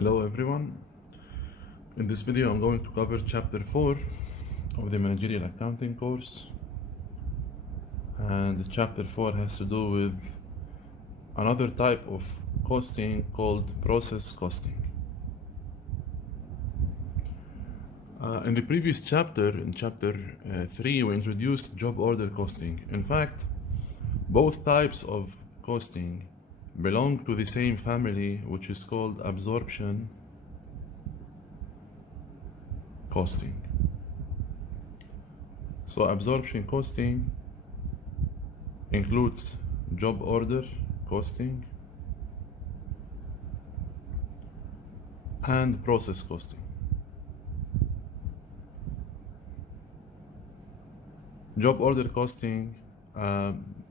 Hello everyone. In this video I'm going to cover chapter 4 of the Managerial Accounting course, and chapter 4 has to do with another type of costing called process costing. In the previous chapter, in chapter 3, we introduced job order costing. In fact, both types of costing belong to the same family, which is called absorption costing. So absorption costing includes job order costing and process costing. Job order costing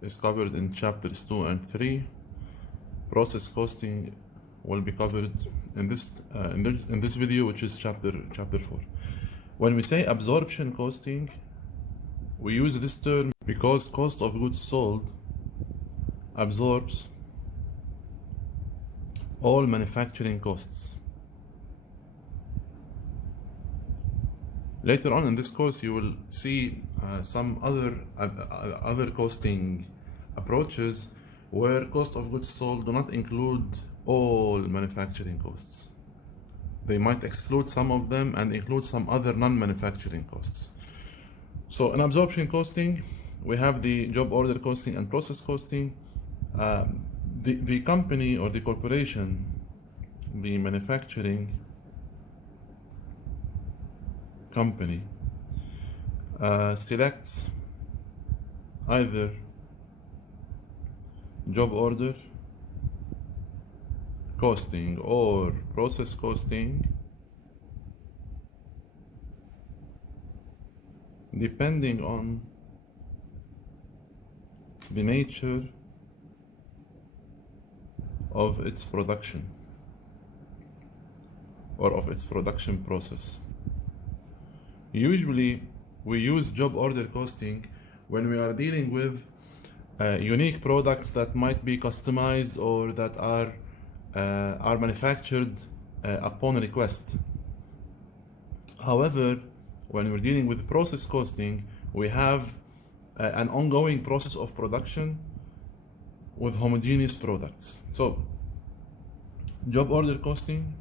is covered in chapters 2 and 3. Process costing will be covered in this video, which is chapter 4. When we say absorption costing, we use this term because cost of goods sold absorbs all manufacturing costs. Later on in this course, you will see some other costing approaches where cost of goods sold do not include all manufacturing costs. They might exclude some of them and include some other non-manufacturing costs. So in absorption costing, we have the job order costing and process costing. The company or the corporation, the manufacturing company, selects either job order costing or process costing depending on the nature of its production or of its production process. Usually we use job order costing when we are dealing with unique products that might be customized or that are manufactured upon request. However, when we're dealing with process costing, we have an ongoing process of production with homogeneous products. So job order costing,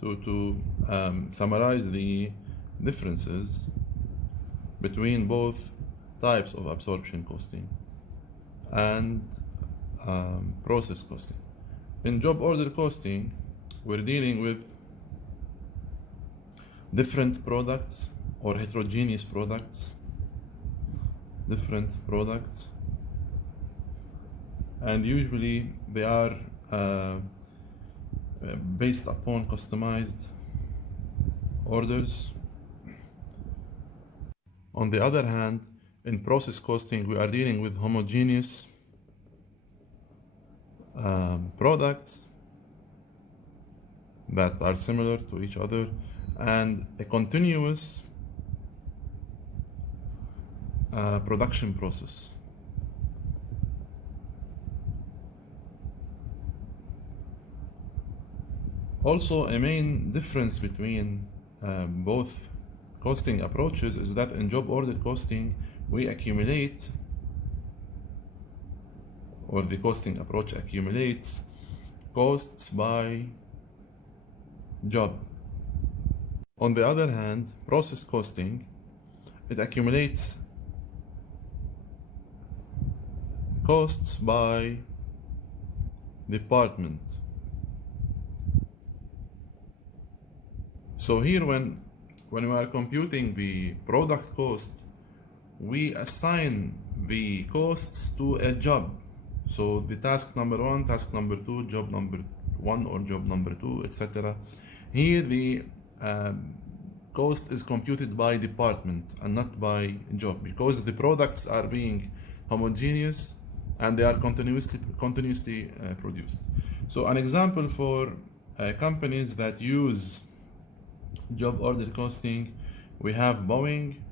to summarize the differences between both types of absorption costing and process costing. In job order costing, we're dealing with different products or heterogeneous products, and usually they are based upon customized orders. On the other hand, in process costing, we are dealing with homogeneous products that are similar to each other and a continuous production process. Also, a main difference between both costing approaches is that in job order costing, we accumulate, or the costing approach accumulates, costs by job. On the other hand, process costing, it accumulates costs by department. So here, when we are computing the product cost, we assign the costs to a job. So the task number 1, task number 2, job number 1 or job number 2, etc. Here the cost is computed by department and not by job, because the products are being homogeneous and they are continuously produced. So an example for companies that use job order costing, we have Boeing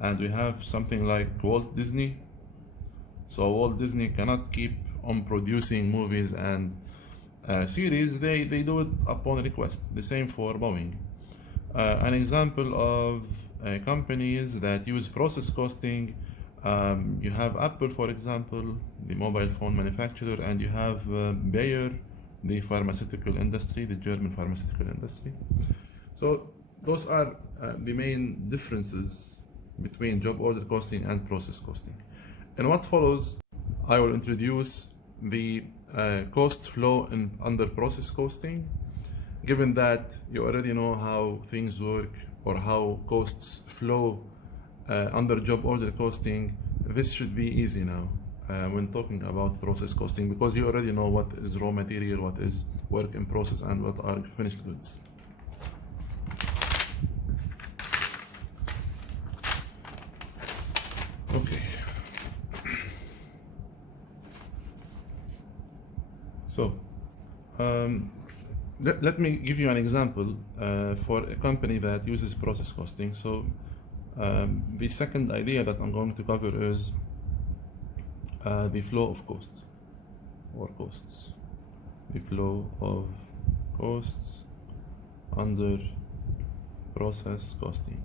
and we have something like Walt Disney. So Walt Disney cannot keep on producing movies and series, they do it upon request. The same for Boeing. An example of companies that use process costing, you have Apple, for example, the mobile phone manufacturer, and you have Bayer, the pharmaceutical industry, the German pharmaceutical industry. So those are the main differences between job order costing and process costing. In what follows, I will introduce the cost flow under process costing. Given that you already know how things work or how costs flow under job order costing, this should be easy now when talking about process costing, because you already know what is raw material, what is work in process, and what are finished goods. Okay. So, let me give you an example for a company that uses process costing. So, the second idea that I'm going to cover is the flow of costs or costs. The flow of costs under process costing.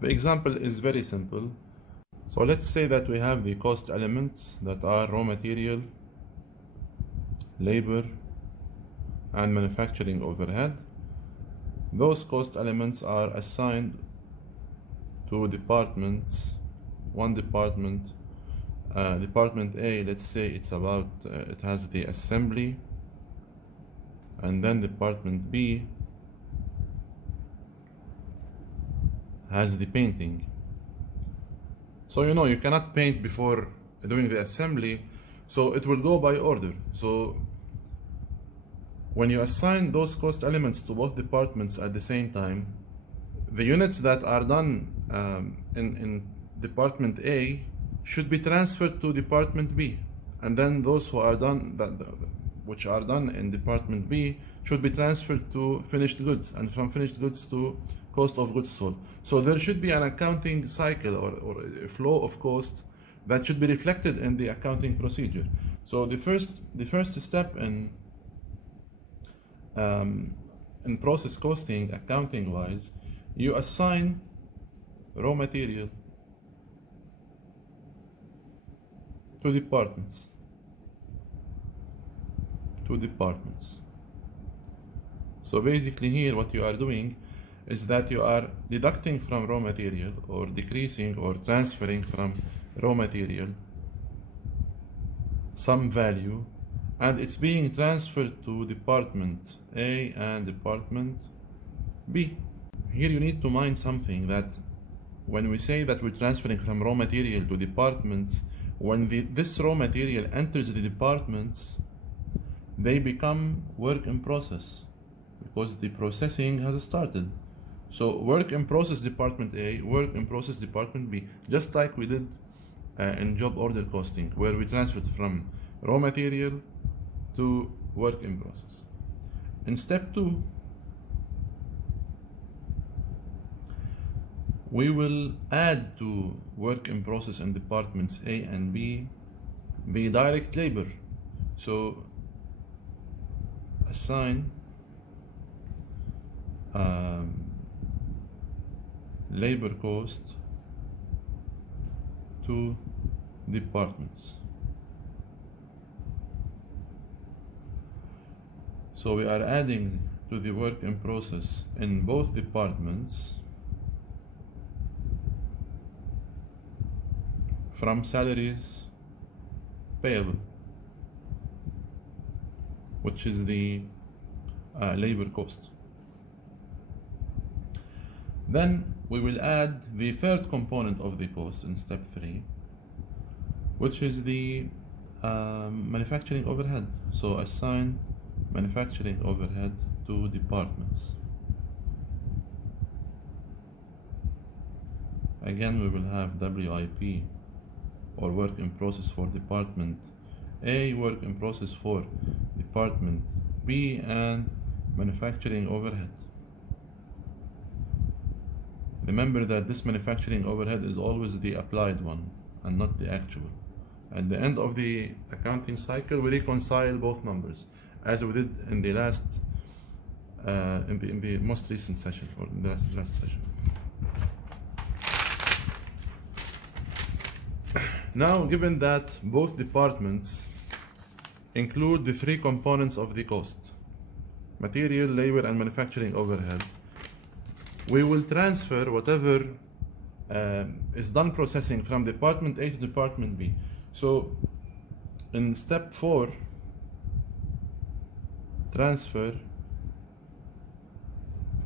The example is very simple. So let's say that we have the cost elements that are raw material, labor, and manufacturing overhead. Those cost elements are assigned to departments. One department, department A, let's say it's about, it has the assembly, and then department B has the painting. So you know you cannot paint before doing the assembly, so it will go by order. So when you assign those cost elements to both departments at the same time, the units that are done in department A should be transferred to department B, and then those who are done which are done in department B should be transferred to finished goods, and from finished goods to cost of goods sold. So there should be an accounting cycle or a flow of cost that should be reflected in the accounting procedure. So the first step in process costing, accounting wise, you assign raw material to departments. So basically here what you are doing is that you are deducting from raw material or decreasing or transferring from raw material some value, and it's being transferred to department A and department B. Here you need to mind something, that when we say that we're transferring from raw material to departments, when this raw material enters the departments, they become work in process because the processing has started. So work in process department A, work in process department B, just like we did in job order costing, where we transferred from raw material to work in process. In step 2, we will add to work in process in departments A and B the direct labor. So assign labor cost to departments. So we are adding to the work in process in both departments from salaries payable, which is the labor cost. Then we will add the third component of the cost in step 3, which is the manufacturing overhead. So assign manufacturing overhead to departments. Again, we will have WIP or work in process for department A, work in process for department B, and manufacturing overhead. Remember that this manufacturing overhead is always the applied one and not the actual. At the end of the accounting cycle, we reconcile both numbers, as we did in the last, in the most recent session, or in the last session. Now, given that both departments include the three components of the cost, material, labor, and manufacturing overhead, we will transfer whatever is done processing from department A to department B. So in step 4, transfer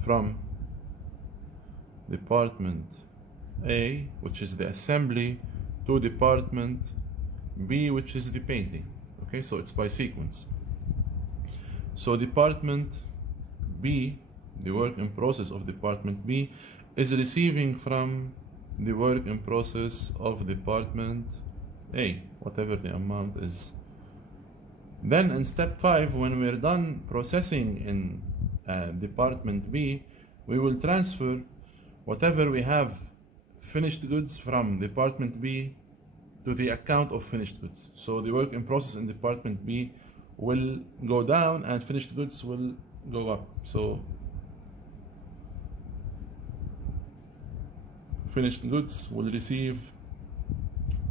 from department A, which is the assembly, to department B, which is the painting. Okay, so it's by sequence. So department B, the work in process of department B, is receiving from the work in process of department A, whatever the amount is. Then in step 5, when we're done processing in department B, we will transfer whatever we have finished goods from department B to the account of finished goods. So the work in process in department B will go down and finished goods will go up. So finished goods will receive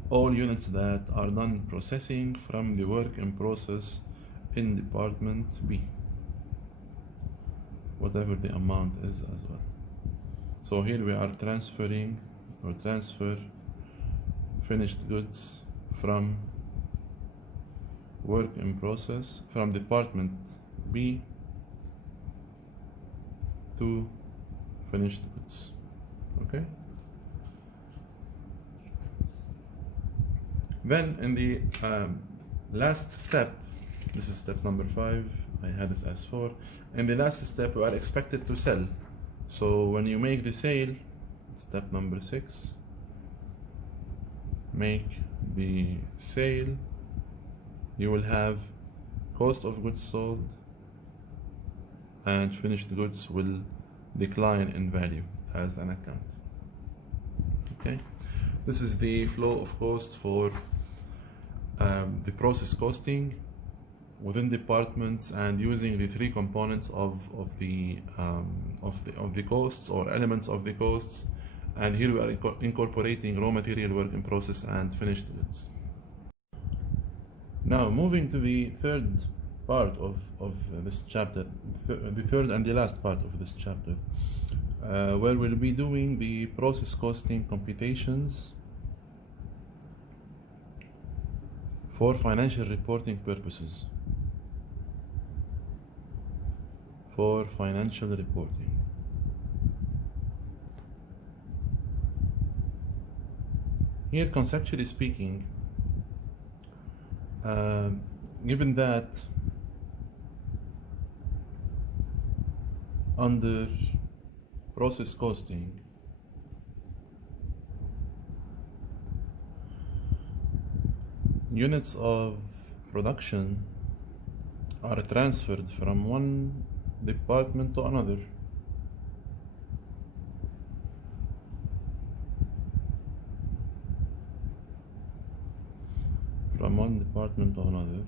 all units that are done processing from the work in process in department B, whatever the amount is as well. So here we are transferring, or transfer finished goods from work in process from department B to finished goods. Okay? Then in the last step, this is step number 5, I had it as 4. In the last step, we are expected to sell. So when you make the sale, step number 6, make the sale, you will have cost of goods sold, and finished goods will decline in value as an account. Okay, this is the flow of cost for the process costing within departments, and using the three components of the costs, or elements of the costs. And here we are incorporating raw material, work in process, and finished goods. Now moving to the third part of this chapter, the third and the last part of this chapter, where we'll be doing the process costing computations for financial reporting purposes. For financial reporting. Here, conceptually speaking, given that under process costing, units of production are transferred from one department to another. From one department to another.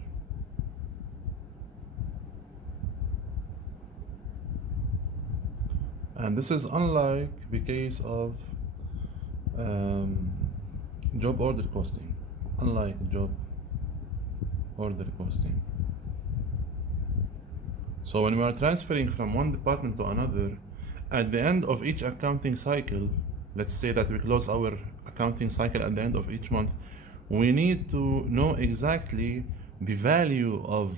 And this is unlike the case of job order costing. Unlike job order costing. So when we are transferring from one department to another, at the end of each accounting cycle, let's say that we close our accounting cycle at the end of each month, we need to know exactly the value of,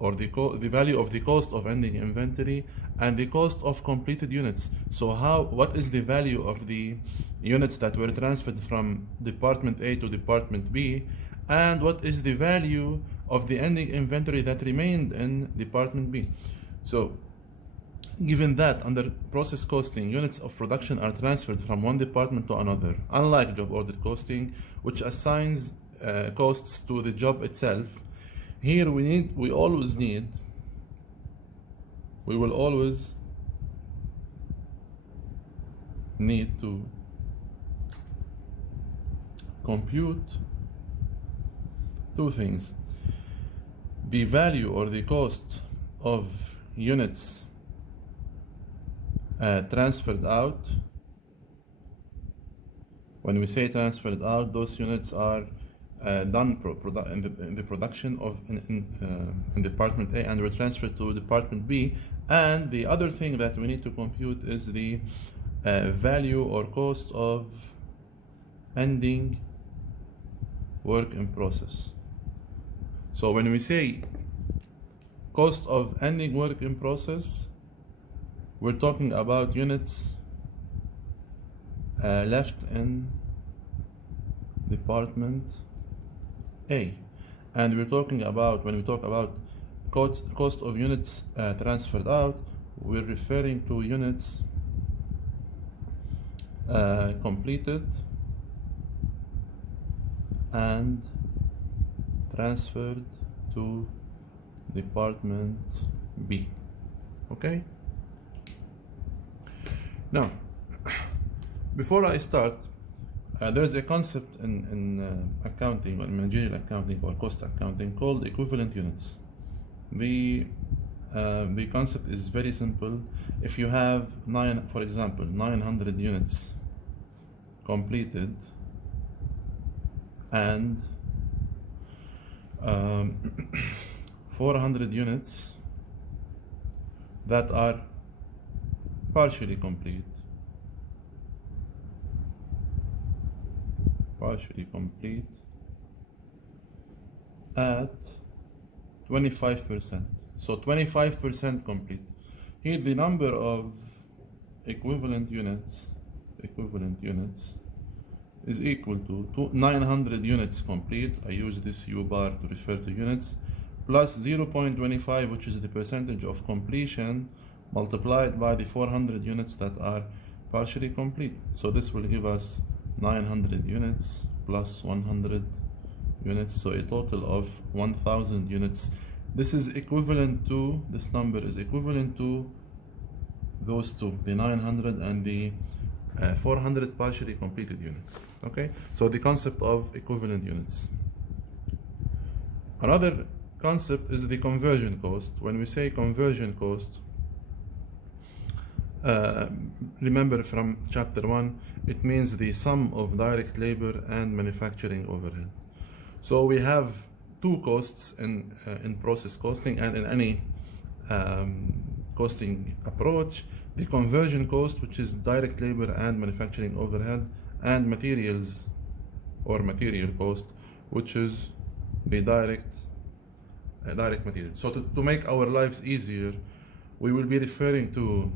or the value of the cost of ending inventory and the cost of completed units. So what is the value of the units that were transferred from department A to department B, and what is the value of the ending inventory that remained in department B. So given that under process costing, units of production are transferred from one department to another, unlike job order costing, which assigns costs to the job itself, here we will always need to compute two things: the value or the cost of units transferred out. When we say transferred out, those units are done in the production of in Department A and were transferred to Department B. And the other thing that we need to compute is the value or cost of ending work in process. So when we say cost of ending work in process, we're talking about units left in Department A. And we're talking about, when we talk about cost of units transferred out, we're referring to units completed and transferred to Department B. Okay? Now, before I start, there's a concept in accounting or managerial accounting or cost accounting called equivalent units. The concept is very simple. If you have for example, 900 units completed and 400 units that are partially complete, at 25%. So 25% complete. Here the number of equivalent units is equal to 900 units complete. I use this U bar to refer to units, plus 0.25, which is the percentage of completion, multiplied by the 400 units that are partially complete. So this will give us 900 units plus 100 units, so a total of 1000 units. This is equivalent to, this number is equivalent to those two, the 900 and the 400 partially completed units. Okay, so the concept of equivalent units. Another concept is the conversion cost. When we say conversion cost, remember from chapter 1, it means the sum of direct labor and manufacturing overhead. So we have two costs in process costing and in any costing approach: the conversion cost, which is direct labor and manufacturing overhead, and materials or material cost, which is the direct material. So to make our lives easier, we will be referring to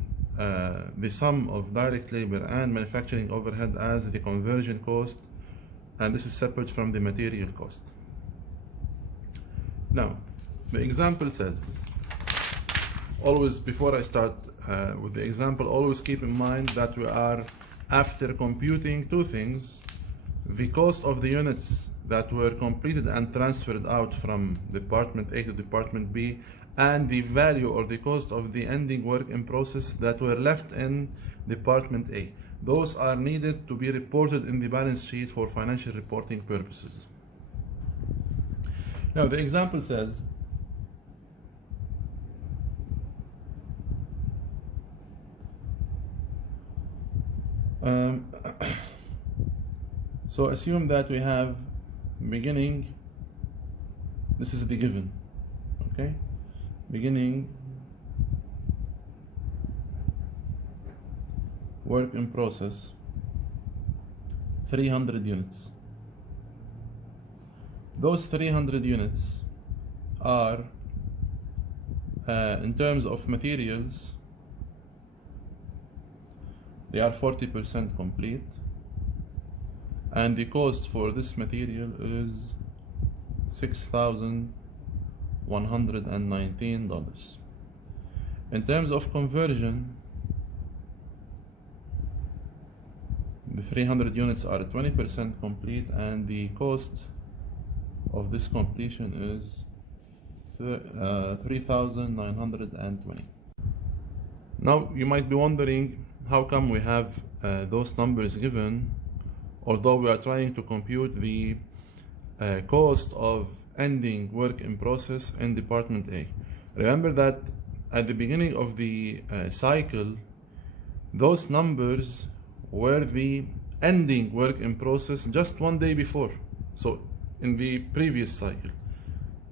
the sum of direct labor and manufacturing overhead as the conversion cost, and this is separate from the material cost. Now, the example says, always before I start with the example, always keep in mind that we are after computing two things: the cost of the units that were completed and transferred out from Department A to Department B, and the value or the cost of the ending work in process that were left in Department A. Those are needed to be reported in the balance sheet for financial reporting purposes. Now the example says, so assume that we have beginning, this is the given, okay? Beginning work in process, 300 units. Those 300 units are, in terms of materials, they are 40% complete, and the cost for this material is $6,119. In terms of conversion, the 300 units are 20% complete, and the cost of this completion is $3,920. Now you might be wondering, how come we have those numbers given, although we are trying to compute the cost of ending work in process in department A. Remember that at the beginning of the cycle, those numbers were the ending work in process just one day before. So in the previous cycle,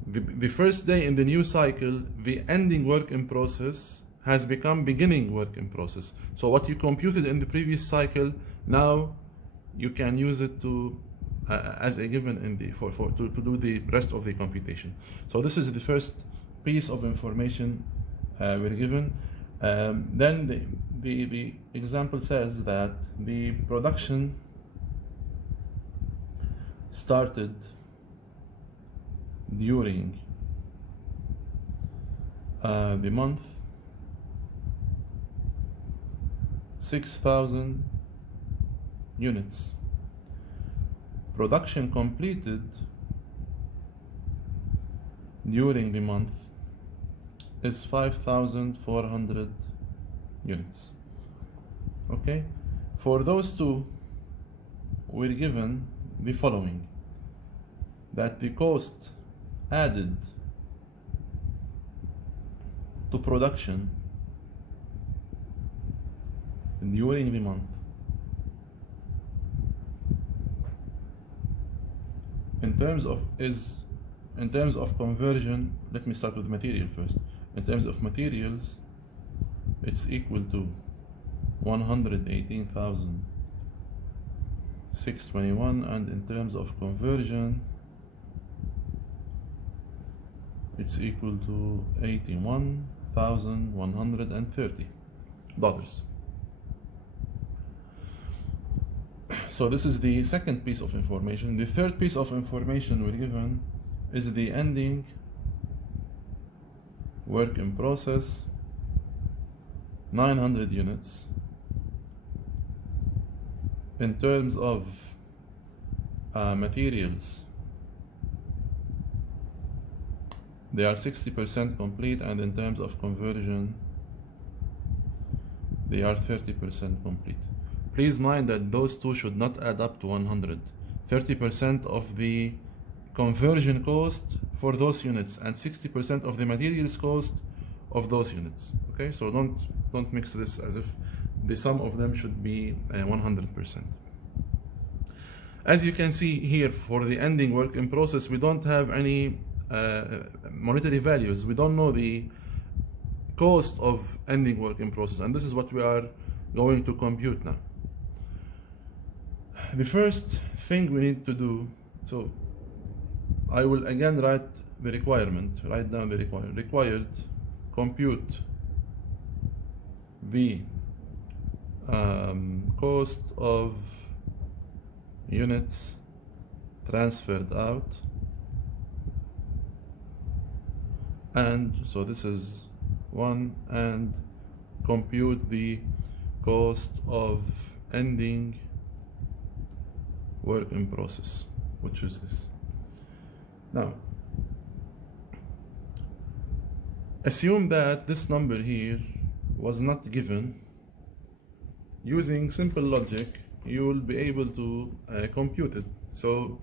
the first day in the new cycle, the ending work in process has become beginning work in process. So what you computed in the previous cycle, now you can use it to as a given in the to do the rest of the computation. So this is the first piece of information we're given. Then the example says that the production started during the month 6,000 units. Production completed during the month is 5,400 units. Okay, for those two, we're given the following: that the cost added to production during the month in terms of conversion. Let me start with material first. In terms of materials, it's equal to 118,621, and in terms of conversion, it's equal to $81,130. So this is the second piece of information. The third piece of information we're given is the ending work in process, 900 units. In terms of materials, they are 60% complete, and in terms of conversion, they are 30% complete. Please mind that those two should not add up to 100. 30% of the conversion cost for those units and 60% of the materials cost of those units. Okay, so don't mix this as if the sum of them should be 100%. As you can see here, for the ending work in process, we don't have any monetary values. We don't know the cost of ending work in process, and this is what we are going to compute now. The first thing we need to do, so I will again write down the required, compute the cost of units transferred out, and so this is one, and compute the cost of ending work in process, which is this. Now, assume that this number here was not given. Using simple logic, you will be able to compute it. So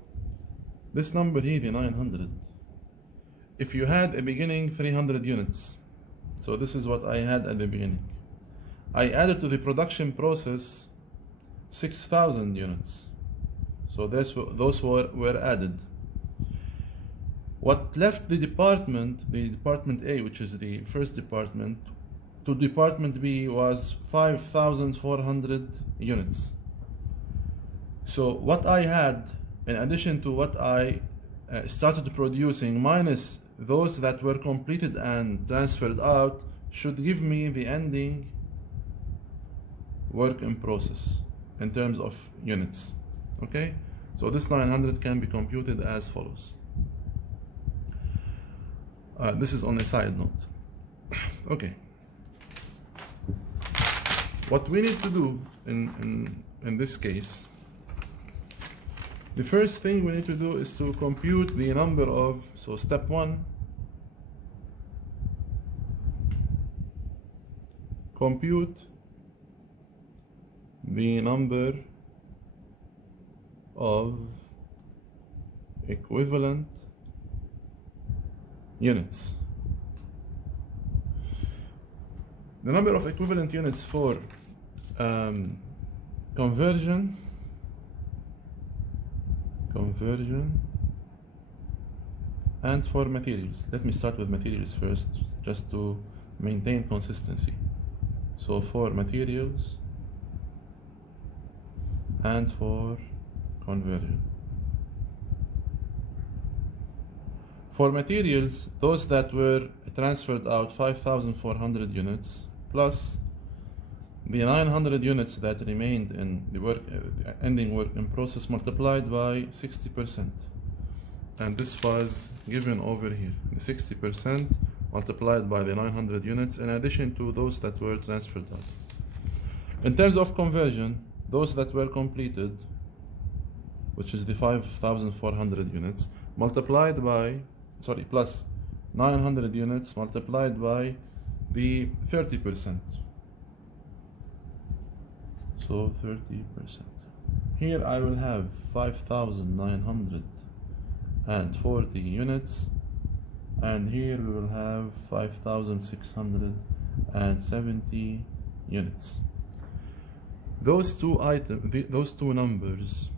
this number here, the 900, if you had a beginning 300 units, so this is what I had at the beginning. I added to the production process 6,000 units. So those were added. What left the department A, which is the first department, to department B was 5,400 units. So what I had, in addition to what I started producing, minus those that were completed and transferred out, should give me the ending work in process in terms of units. Okay, so this 900 can be computed as follows. This is on a side note. Okay, what we need to do in this case, the first thing we need to do is to compute the number of, so step one, compute the number of equivalent units. The number of equivalent units for conversion, and for materials. Let me start with materials first, just to maintain consistency. So for materials and for conversion. For materials, those that were transferred out 5,400 units plus the 900 units that remained in the ending work in process multiplied by 60%. And this was given over here, the 60% multiplied by the 900 units in addition to those that were transferred out. In terms of conversion, those that were completed, which is the 5,400 units, plus 900 units multiplied by the 30%. So 30%. Here I will have 5,940 units, and here we will have 5,670 units. Those two numbers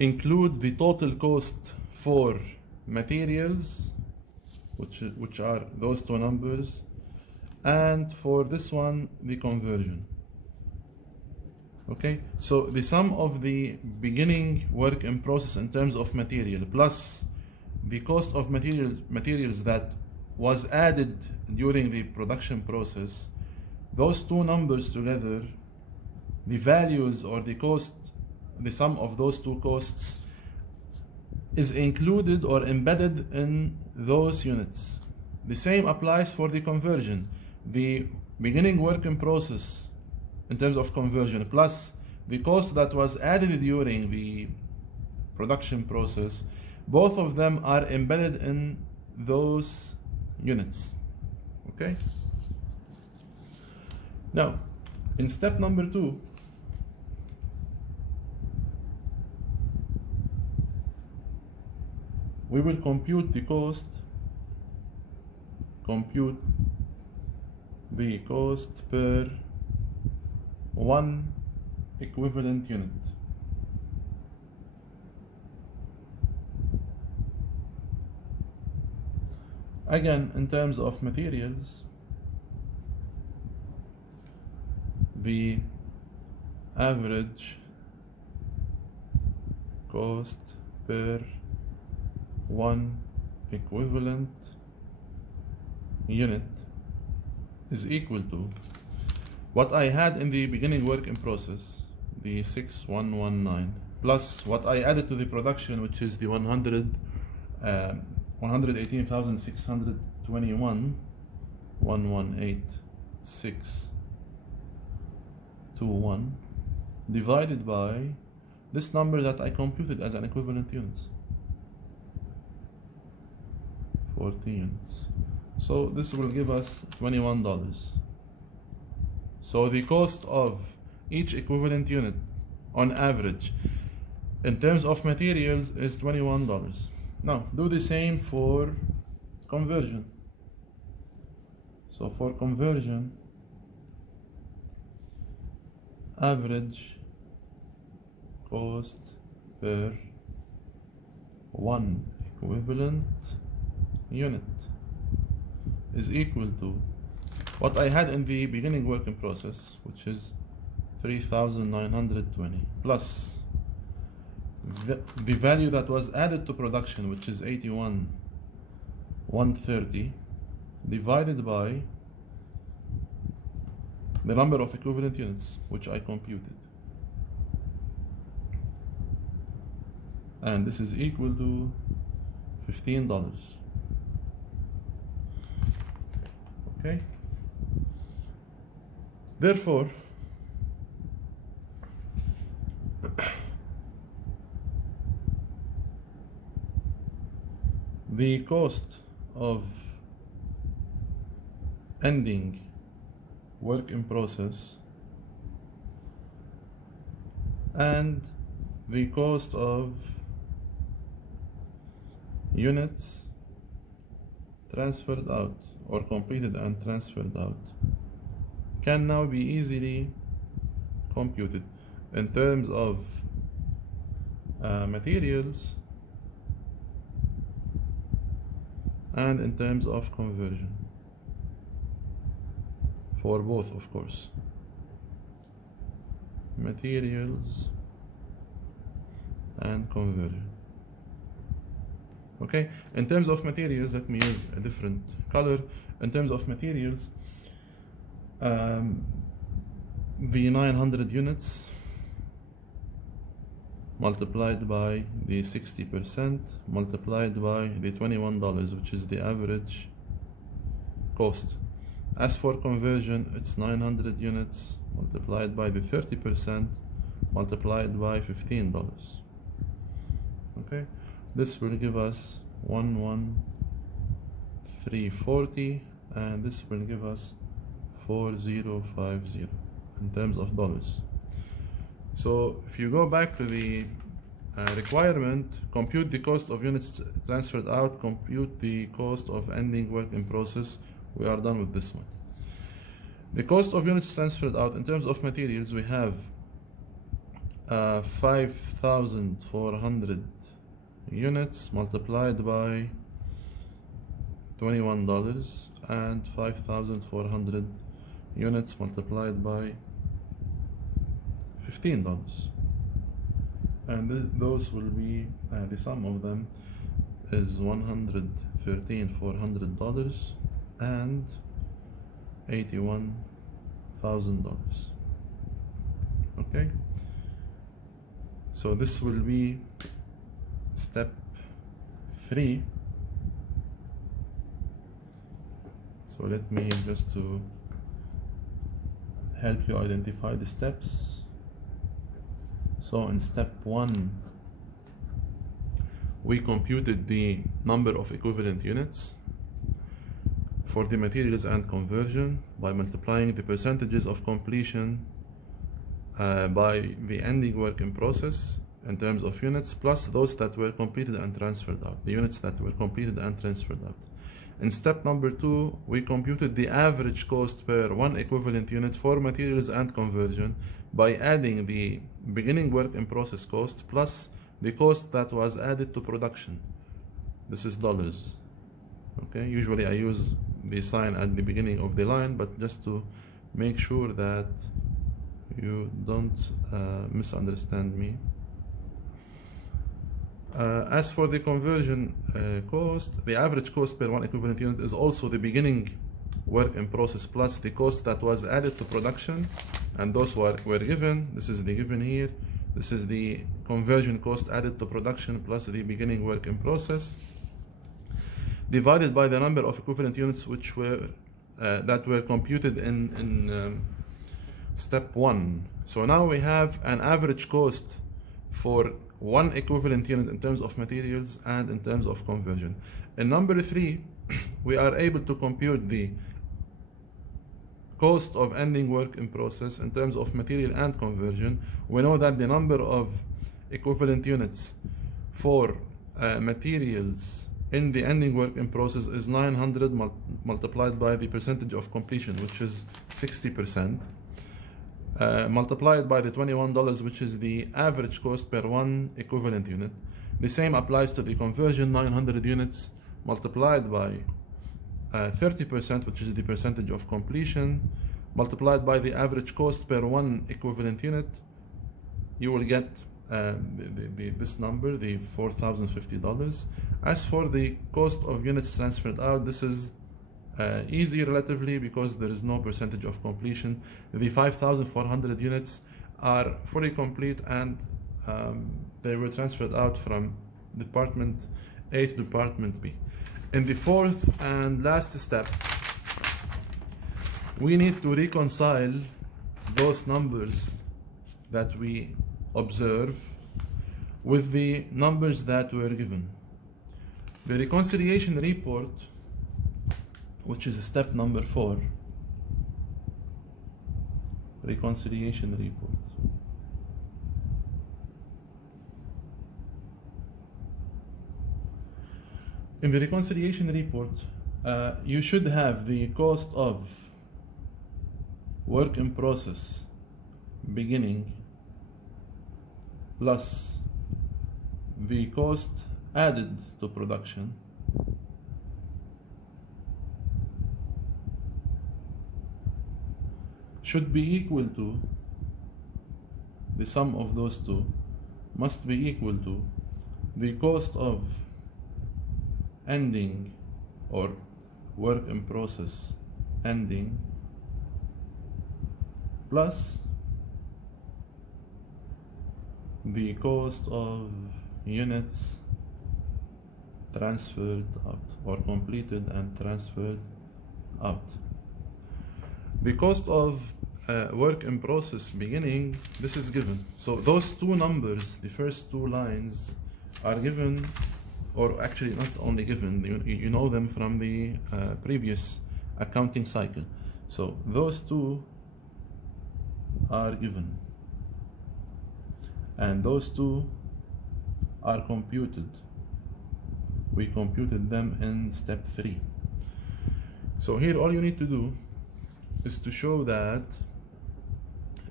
include the total cost for materials, which are those two numbers, and for this one, the conversion. Okay, so the sum of the beginning work in process in terms of material plus the cost of materials that was added during the production process, those two numbers together, the values or the cost, the sum of those two costs is included or embedded in those units. The same applies for the conversion. The beginning work in process in terms of conversion plus the cost that was added during the production process, both of them are embedded in those units. Okay? Now, in step number 2, we will compute the cost per one equivalent unit. Again, in terms of materials, the average cost per one equivalent unit is equal to what I had in the beginning work in process, the 6119, plus what I added to the production, which is the 118,621, 118,621, divided by this number that I computed as an equivalent units, 40 units. So this will give us $21. So the cost of each equivalent unit on average in terms of materials is $21. Now do the same for conversion. So for conversion, average cost per one equivalent unit is equal to what I had in the beginning work in process, which is 3,920, plus the value that was added to production, which is 81,130, divided by the number of equivalent units, which I computed. And this is equal to $15. Okay? Therefore, the cost of ending work in process and the cost of units transferred out or completed and transferred out can now be easily computed in terms of materials and in terms of conversion, for both, of course. Materials and conversion. Okay, in terms of materials, let me use a different color. In terms of materials, the 900 units multiplied by the 60% multiplied by the $21, which is the average cost. As for conversion, it's 900 units multiplied by the 30% multiplied by $15. Okay, this will give us 11340, and this will give us 4050 in terms of dollars. So if you go back to the requirement, compute the cost of units transferred out, compute the cost of ending work in process. We are done with this one. The cost of units transferred out in terms of materials, we have 5,400 units multiplied by $21 and 5,400 units multiplied by $15, and those will be the sum of them is $113,400 and $81,000. Okay, so this will be step 3. So let me just to help you identify the steps. So in step 1, we computed the number of equivalent units for the materials and conversion by multiplying the percentages of completion by the ending work in process in terms of units, plus those that were completed and transferred out, the units that were completed and transferred out. In step number 2, we computed the average cost per one equivalent unit for materials and conversion by adding the beginning work in process cost plus the cost that was added to production. This is dollars. Okay, usually I use the sign at the beginning of the line, but just to make sure that you don't misunderstand me. As for the conversion cost, the average cost per one equivalent unit is also the beginning work in process plus the cost that was added to production, and those were given. This is the given here. This is the conversion cost added to production plus the beginning work in process, divided by the number of equivalent units which were that were computed in step 1. So now we have an average cost for one equivalent unit in terms of materials and in terms of conversion. In number 3, we are able to compute the cost of ending work in process in terms of material and conversion. We know that the number of equivalent units for materials in the ending work in process is 900 multiplied by the percentage of completion, which is 60%. Multiplied by the $21, which is the average cost per one equivalent unit. The same applies to the conversion, 900 units multiplied by 30%, which is the percentage of completion, multiplied by the average cost per one equivalent unit. You will get this number, the $4,050. As for the cost of units transferred out, this is easy relatively because there is no percentage of completion. The 5,400 units are fully complete and they were transferred out from department A to department B. In the fourth and last step, we need to reconcile those numbers that we observe with the numbers that were given. The reconciliation report, which is step number 4, reconciliation report. In the reconciliation report, You should have the cost of work in process beginning plus the cost added to production should be equal to, the sum of those two must be equal to the cost of ending or work in process ending plus the cost of units transferred out or completed and transferred out. The cost of work in process beginning, this is given. So those two numbers, the first two lines, are given, or actually not only given, you know them from the previous accounting cycle. So those two are given, and those two are computed. We computed them in step 3. So here all you need to do is to show that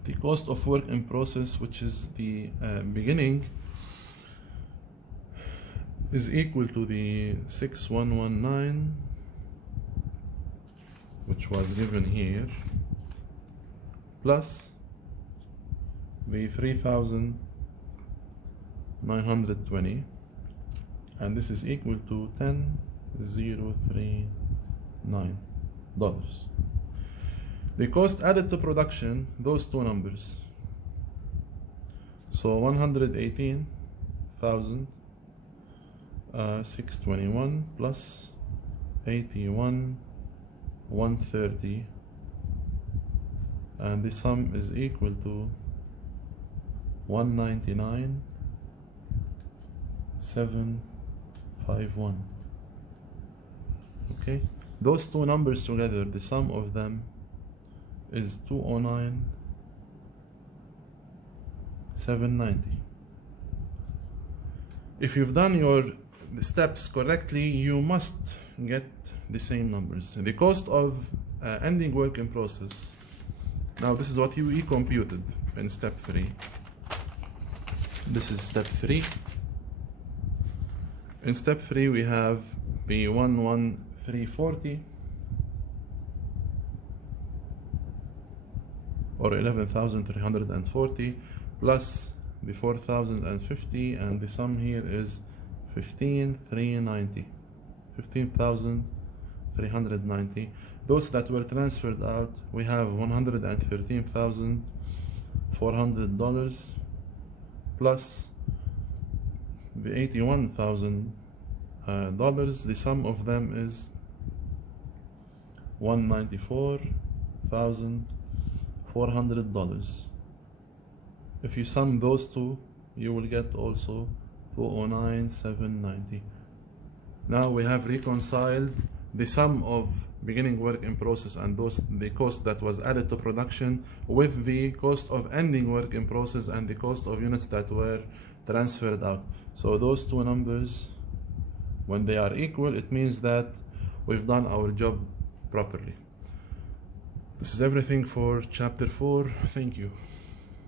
the cost of work in process, which is the beginning, is equal to the 6119, which was given here, plus the 3,920, and this is equal to $10,039. The cost added to production, those two numbers, so 118,621 plus 81,130, and the sum is equal to 199,751. Okay, those two numbers together, the sum of them is 209,790. If you've done your steps correctly, you must get the same numbers. The cost of ending work in process, now this is what we computed in step 3. This is step 3. In step 3 we have the 11340 or 11,340 plus the 4,050, and the sum here is 15,390. 15,390. Those that were transferred out, we have $113,400 plus the $81,000. The sum of them is $194,400. If you sum those two, you will get also 209,790. Now we have reconciled the sum of beginning work in process and the cost that was added to production with the cost of ending work in process and the cost of units that were transferred out. So those two numbers, when they are equal, it means that we've done our job properly. This is everything for chapter 4. Thank you.